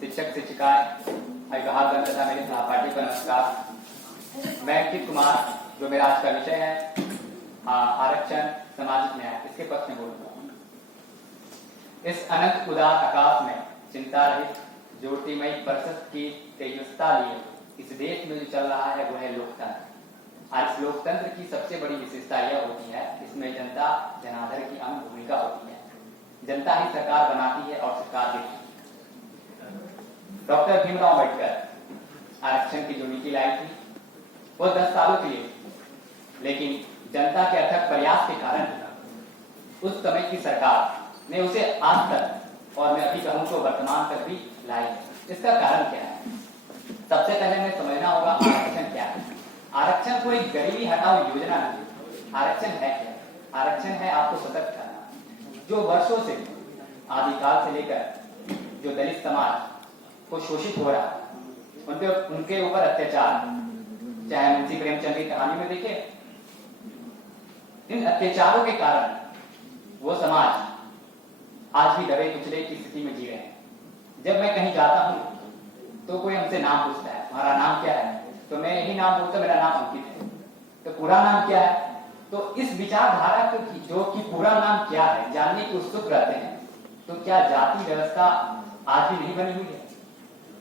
शिक्षक शिक्षिकाएं, अभिभावक तथा मेरे सहपाठी को नमस्कार। मैं अंकित कुमार, जो मेरा आज का विषय है आरक्षण सामाजिक न्याय, इसके पक्ष में बोलूंगा। इस अनंत उदार आकाश में चिंता रहित ज्योतिमयी प्रशस्त की तेजस्ता लिए इस देश में जो चल रहा है वो है लोकतंत्र। आज इस लोकतंत्र की सबसे बड़ी विशेषता यह होती है, इसमें जनता जनार्दन की अहम भूमिका होती है। जनता ही सरकार बनाती है और सरकार देती है। डॉक्टर भीमराव अंबेडकर आरक्षण की जो नीति लाई थी वो 10 सालों के लिए, लेकिन जनता के अथक प्रयास के कारण उस समय की सरकार ने उसे आज तक और मैं अभी कहूं तो वर्तमान तक भी लाई है। इसका कारण क्या है? सबसे पहले हमें समझना होगा आरक्षण क्या है। आरक्षण कोई गरीबी हटाओ योजना नहीं। आरक्षण है क्या? आरक्षण है आपको सतर्क करना। जो वर्षों से आदिकाल से लेकर जो दलित समाज को शोषित हो रहा है, उनके ऊपर अत्याचार, चाहे मुंशी प्रेमचंद की कहानी में देखे, इन अत्याचारों के कारण वो समाज आज भी दबे कुचले की स्थिति में जी रहे हैं। जब मैं कहीं जाता हूं तो कोई हमसे नाम पूछता है, तुम्हारा नाम क्या है? तो मैं यही नाम बोलता, मेरा नाम अंकित है। तो पूरा नाम क्या है? तो इस विचारधारा को जो कि पूरा नाम क्या है जानने की उत्सुक रहते हैं। तो क्या जाति व्यवस्था आज भी नहीं बनी हुई है?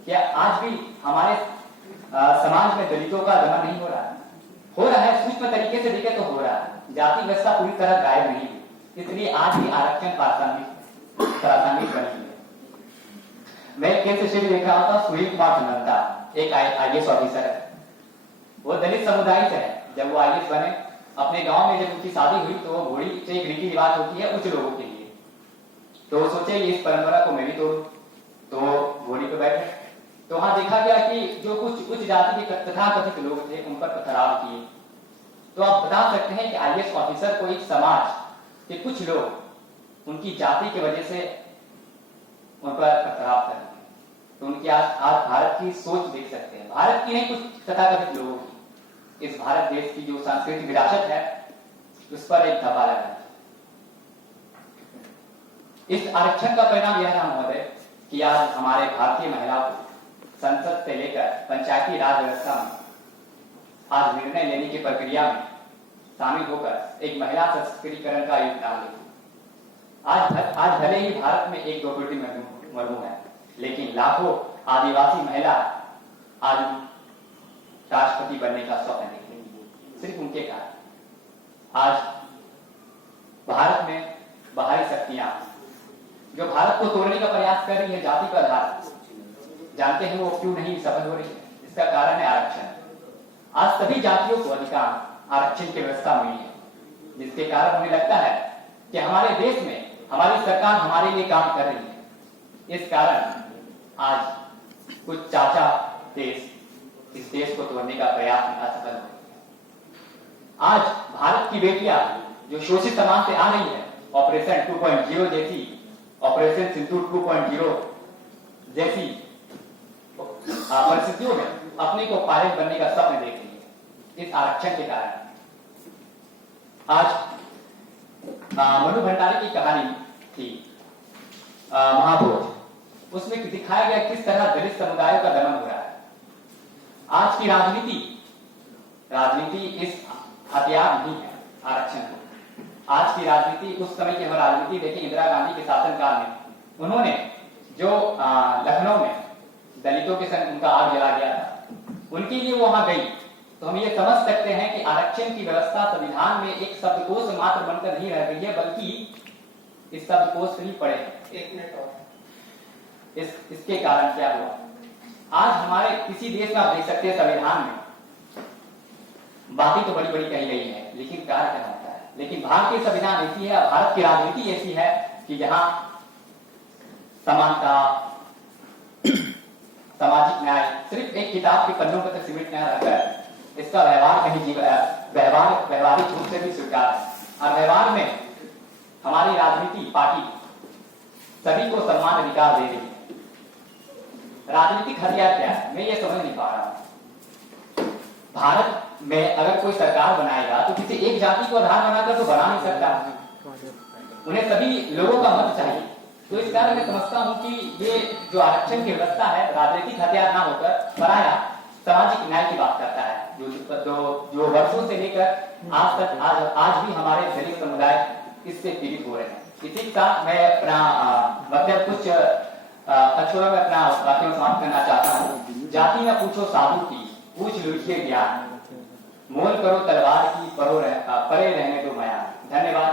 क्या आज भी हमारे समाज में दलितों का दमन नहीं हो रहा है? हो रहा है, सूक्ष्म तरीके से देखे तो हो रहा है। जाति व्यवस्था पूरी तरह गायब नहीं हुई, इसलिए आज भी आरक्षण प्रासंगिक बनी हुई है। मैं एक केस स्टडी देख रहा था, सुनील कुमार चंद्रता एक IAS ऑफिसर है। वो दलित समुदाय से है। जब वो IAS बने, अपने गांव में जब उनकी शादी हुई तो वो घोड़ी से एक रीति रिवाज होती है उच्च लोगों के लिए, तो वो सोचे इस परंपरा को मैं भी तोड़ूं, तो घोड़ी पे बैठे। तो वहां देखा गया कि जो कुछ उच्च जाति के तथाकथित लोग थे उन पर पथराव किए। तो आप बता सकते हैं कि IAS ऑफिसर को एक समाज के कुछ लोग उनकी जाति की वजह से उन पर पथराव कर, तो उनकी आज भारत की सोच देख सकते हैं। भारत की नहीं, कुछ तथाकथित लोगों की, इस भारत देश की जो सांस्कृतिक विरासत है उस पर एक धब्बा लगा। इस आरक्षण का परिणाम यह रहा महोदय कि आज हमारे भारतीय महिलाओं को संसद से लेकर पंचायती राज व्यवस्था में आज निर्णय लेने की प्रक्रिया में शामिल होकर एक महिला सशक्तिकरण का युग डाल रही है। आज भले ही भारत में 1-2 बेटी मरमू है, लेकिन लाखों आदिवासी महिला आज राष्ट्रपति बनने का स्वप्न देख रही है, सिर्फ उनके कारण। आज भारत में बाहरी शक्तियां जो भारत को तोड़ने का प्रयास कर रही है जाति का आधार, जानते हैं वो क्यों नहीं सफल हो रही है? इसका कारण है आरक्षण। आज सभी जातियों को अधिकार आरक्षण की व्यवस्था मिली है, जिसके कारण हमें लगता है कि हमारे देश में हमारी सरकार हमारे लिए काम कर रही है। इस कारण आज कुछ चाचा देश इस देश को तोड़ने का प्रयास में असफल हो रही है। आज भारत की बेटियां जो शोषित समाज से आ रही है, ऑपरेशन 2.0 जैसी, ऑपरेशन सिंधु 2.0 जैसी परिस्थितियों में अपने को पायलट बनने का सपना देख रही है। इस आरक्षण के कारण आज मनु भंडारी की कहानी थी महाभोज, उसमें दिखाया गया किस तरह दलित समुदायों का दमन हो रहा है। आज की राजनीति इस हथियार नहीं है आरक्षण को। आज की राजनीति, उस समय की हम राजनीति देखें इंदिरा गांधी के शासनकाल में, उन्होंने जो लखनऊ में दलितों के संग उनका आग जला गया था, उनके लिए वो वहां गई। तो हम ये समझ सकते हैं कि आरक्षण की व्यवस्था संविधान में एक शब्दकोश मात्र बनकर नहीं रह गई है, बल्कि इस शब्दकोश ही पड़े। एक मिनट और, इसके कारण क्या हुआ? आज हमारे किसी देश में आप देख सकते हैं संविधान में बातें तो बड़ी बड़ी कही गई है, लेकिन कार्य क्या होता है? लेकिन भारतीय संविधान ऐसी है, भारत की राजनीति ऐसी है कि जहां समानता, सामाजिक न्याय सिर्फ एक किताब के पन्नों पर सीमित न रहकर इसका व्यवहार कहीं व्यवहारिक रूप से भी स्वीकार है। और व्यवहार में हमारी राजनीति पार्टी सभी को समान अधिकार दे रही है। राजनीतिक हथियार क्या है, मैं ये समझ नहीं पा रहा हूं। भारत में अगर कोई सरकार बनाएगा तो किसी एक जाति को आधार बनाकर तो बना नहीं सकता। उन्हें सभी लोगों का मत चाहिए। तो इस कारण मैं समझता हूं कि ये जो आरक्षण की व्यवस्था है राजनीतिक हथियार ना होकर पराया सामाजिक न्याय की बात करता है, जो वर्षों से लेकर आज भी हमारे दलित समुदाय इससे पीड़ित हो रहे हैं। इसी के साथ मैं अपना मतलब कुछ अक्षरों में अपना वाक्य समाप्त करना चाहता हूँ। जाति में पूछो साधु की, पूछ लुढ़िए ज्ञान, मोल करो तलवार की, परे रहने दो माया। धन्यवाद।